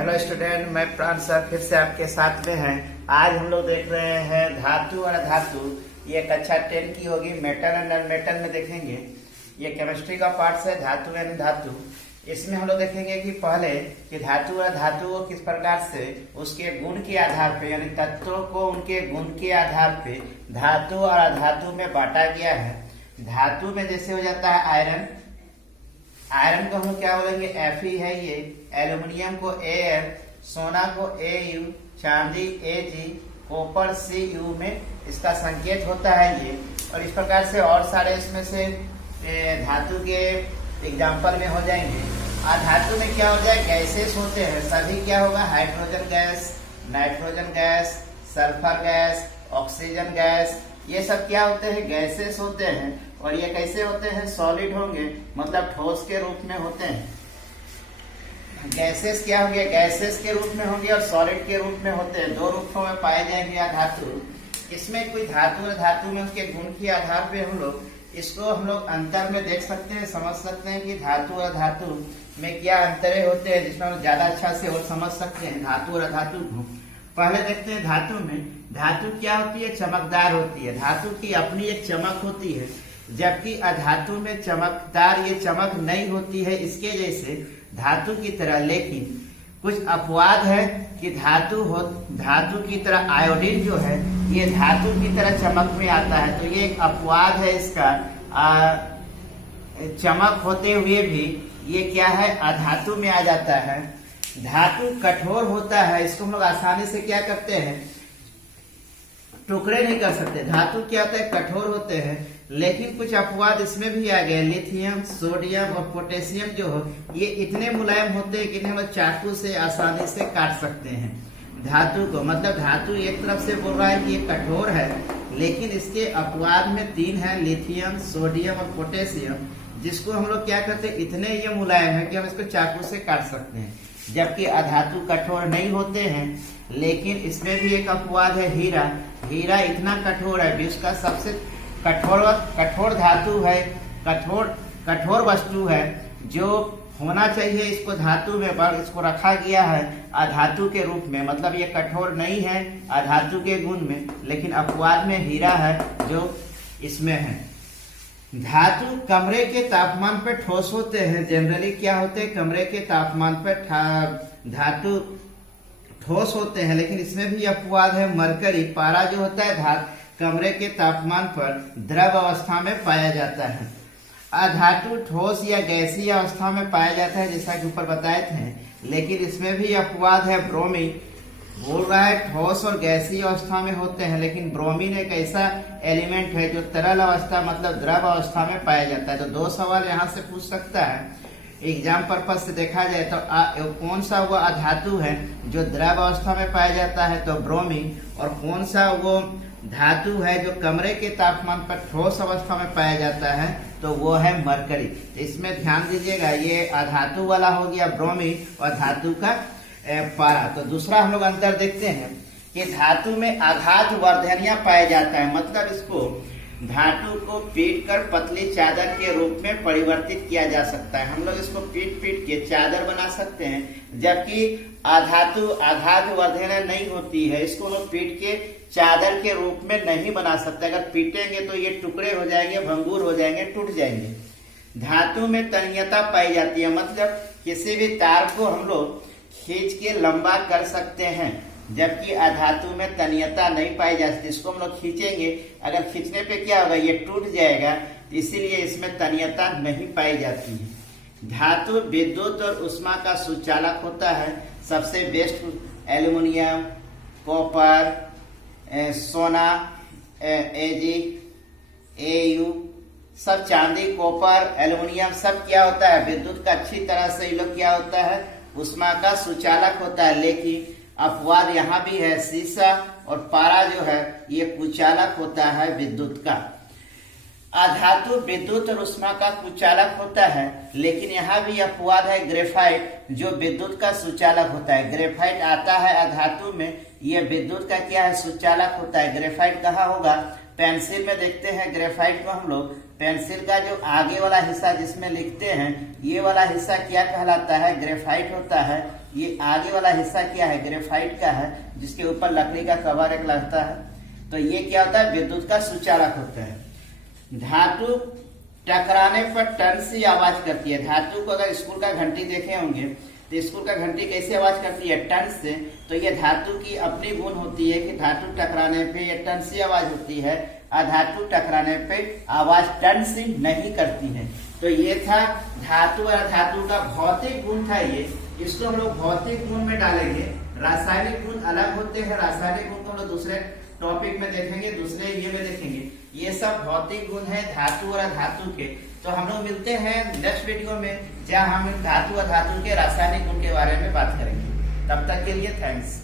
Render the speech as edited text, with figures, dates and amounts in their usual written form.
Hello student, मैं प्राण sir फिर से आपके साथ में हैं। आज हम लोग देख रहे हैं धातु और अधातु। ये कक्षा 10 की होगी, मेटल एंड नॉन मेटल में देखेंगे। ये केमिस्ट्री का पार्ट है, धातु एंड धातु। इसमें हम लोग देखेंगे कि पहले कि धातु और धातु को किस प्रकार से उसके गुण के आधार पे, यानी तत्वों को उनके गुण के आधार पे धातु और अधातु में बांटा गया है। धातु में जैसे हो जाता है आयरन, आयरन को हम क्या बोलेंगे, Fe है ये। एल्यूमिनियम को Al, सोना को Au, चांदी Ag, कॉपर Cu में इसका संकेत होता है ये। और इस प्रकार से और सारे इसमें से धातु के एग्जाम्पल में हो जाएंगे। अधातु में क्या हो जाए, गैसेस होते हैं सभी। क्या होगा, hydrogen gas, nitrogen gas, sulphur gas, oxygen gas, ये सब क्या होते हैं, गैसेस होते हैं। और ये कैसे होते हैं, सॉलिड होंगे, मतलब ठोस के रूप में होते हैं। गैसेस क्या होंगे, गैसेस के रूप में होंगे और सॉलिड के रूप में होते हैं। दो रूपों में पाए जाएंगे धातु। इसमें कोई धातु और धातु में उसके गुण के आधार पे हम लोग इसको अंतर में देख सकते हैं, समझ सकते हैं कि धातु और धातु में क्या अंतरे होते हैं, जिसमें हम ज्यादा अच्छा से और समझ सकते हैं धातु और अधातु को। पहले देखते हैं धातु में। धातु क्या होती है, चमकदार होती है। धातु की अपनी एक चमक होती है, जबकि अधातु में चमकदार ये चमक नहीं होती है इसके जैसे धातु की तरह। लेकिन कुछ अपवाद है कि धातु की तरह आयोडीन जो है ये धातु की तरह चमक में आता है। तो ये एक अपवाद है इसका, चमक होते हुए भी ये क्या है, अधातु में आ जाता है। धातु कठोर होता है, इसको हम लोग आसानी से क्या करते हैं, टुकड़े नहीं कर सकते। धातु क्या होता है, कठोर होते हैं। लेकिन कुछ अपवाद इसमें भी आ गए। लिथियम, सोडियम और पोटेशियम जो हो ये इतने मुलायम होते हैं कि इन्हें हम चाकू से आसानी से काट सकते हैं धातु को। मतलब धातु एक तरफ से बोल रहा है कि ये कठोर है, लेकिन इसके अपवाद में 3 है, लिथियम, सोडियम और पोटेशियम, जिसको हम लोग क्या करते हैं, इतने ये मुलायम है कि हम इसको चाकू से काट सकते हैं। जबकि अधातु कठोर नहीं होते हैं। लेकिन इसमें भी एक अपवाद है, हीरा। हीरा इतना कठोर है, विश्व का सबसे कठोर धातु है, कठोर वस्तु है जो होना चाहिए इसको धातु में, पर इसको रखा गया है अधातु के रूप में। मतलब ये कठोर नहीं है अधातु के गुण में, लेकिन अपवाद में हीरा है जो इसमें है। धातु कमरे के तापमान पर ठोस होते हैं। जनरली क्या होते हैं, कमरे के तापमान पर धातु ठोस होते हैं। लेकिन इसमें भी अपवाद है, मरकरी, पारा जो होता है कमरे के तापमान पर द्रव अवस्था में पाया जाता है। अधातु ठोस या गैसीय अवस्था में पाया जाता है, जैसा कि ऊपर बताए थे। लेकिन इसमें भी अपवाद है, ब्रोमीन। बोल रहा है ठोस और गैसीय अवस्था में होते हैं, लेकिन ब्रोमीन एक ऐसा एलिमेंट है जो तरल अवस्था मतलब द्रव अवस्था में पाया जाता है। तो 2 सवाल यहाँ से पूछ सकता है एग्जाम पर्पज से देखा जाए तो। कौन सा वो अधातु है जो द्रव अवस्था में पाया जाता है, तो ब्रोमीन। और कौन सा वो धातु है जो कमरे के तापमान पर ठोस अवस्था में पाया जाता है, तो वो है मरकरी। इसमें ध्यान दीजिएगा, ये अधातु वाला हो गया ब्रोमीन और धातु का पारा। तो दूसरा हम लोग अंतर देखते हैं कि धातु में आघात वर्धनिया पाया जाता है। मतलब इसको धातु को पीट कर पतली चादर के रूप में परिवर्तित किया जा सकता है। हम लोग इसको पीट के चादर बना सकते हैं, जबकि अधातु आघात वर्धनिया नहीं होती है। इसको लोग पीट के चादर के रूप में नहीं बना सकते। अगर पीटेंगे तो ये टुकड़े हो जाएंगे, भंगूर हो जाएंगे, टूट जाएंगे। धातु में तन्यता पाई जाती है, मतलब किसी भी तार को हम लोग खींच के लंबा कर सकते हैं, जबकि अधातु में तन्यता नहीं पाई जाती। इसको हम लोग खींचेंगे, अगर खींचने पे क्या होगा, ये टूट जाएगा। इसीलिए इसमें तन्यता नहीं पाई जाती है। धातु विद्युत और उष्मा का सुचालक होता है। सबसे बेस्ट एल्यूमिनियम, कॉपर, सोना, Ag, Au, सब चांदी, कॉपर, एल्यूमिनियम सब क्या होता है, विद्युत का अच्छी तरह से ये लोग क्या होता है, उष्मा का सुचालक होता है। लेकिन अपवाद यहाँ भी है, सीसा और पारा जो है ये कुचालक होता है विद्युत का। अधातु विद्युत और उष्मा का कुचालक होता है। लेकिन यहाँ भी अपवाद है, ग्रेफाइट जो विद्युत का सुचालक होता है। ग्रेफाइट आता है अधातु में, ये विद्युत का क्या है, सुचालक होता है। ग्रेफाइट कहाँ होगा, पेंसिल में देखते हैं ग्रेफाइट को हम लोग पेंसिल का जो आगे वाला हिस्सा जिसमें लिखते हैं, ये वाला हिस्सा क्या कहलाता है? ग्रेफाइट होता है। ये आगे वाला हिस्सा क्या है? ग्रेफाइट का है, जिसके ऊपर लकड़ी का कवर एक लगता है। तो ये क्या होता है? विद्युत का सुचालक होता है। धातु टकराने पर टन सी आवाज करती है। धातु को अगर स्कूल का घंटी देखे होंगे तो स्कूल का घंटी कैसे आवाज करती है? टन से। तो ये धातु की अपनी गुण होती है कि धातु टकराने पे ये टन सी आवाज होती है, अधातु टकराने पे आवाज टन सी नहीं करती है। तो ये था धातु और अधातु का भौतिक गुण था ये। इसको हम लोग भौतिक गुण में डालेंगे। रासायनिक गुण अलग होते हैं, रासायनिक गुण को हम लोग दूसरे टॉपिक में देखेंगे, दूसरे ये में देखेंगे। ये सब भौतिक गुण है धातु और अधातु के। तो हम लोग मिलते हैं नेक्स्ट वीडियो में, जहाँ हम धातु और धातु के रासायनिक गुण के बारे में बात करेंगे। तब तक के लिए थैंक्स।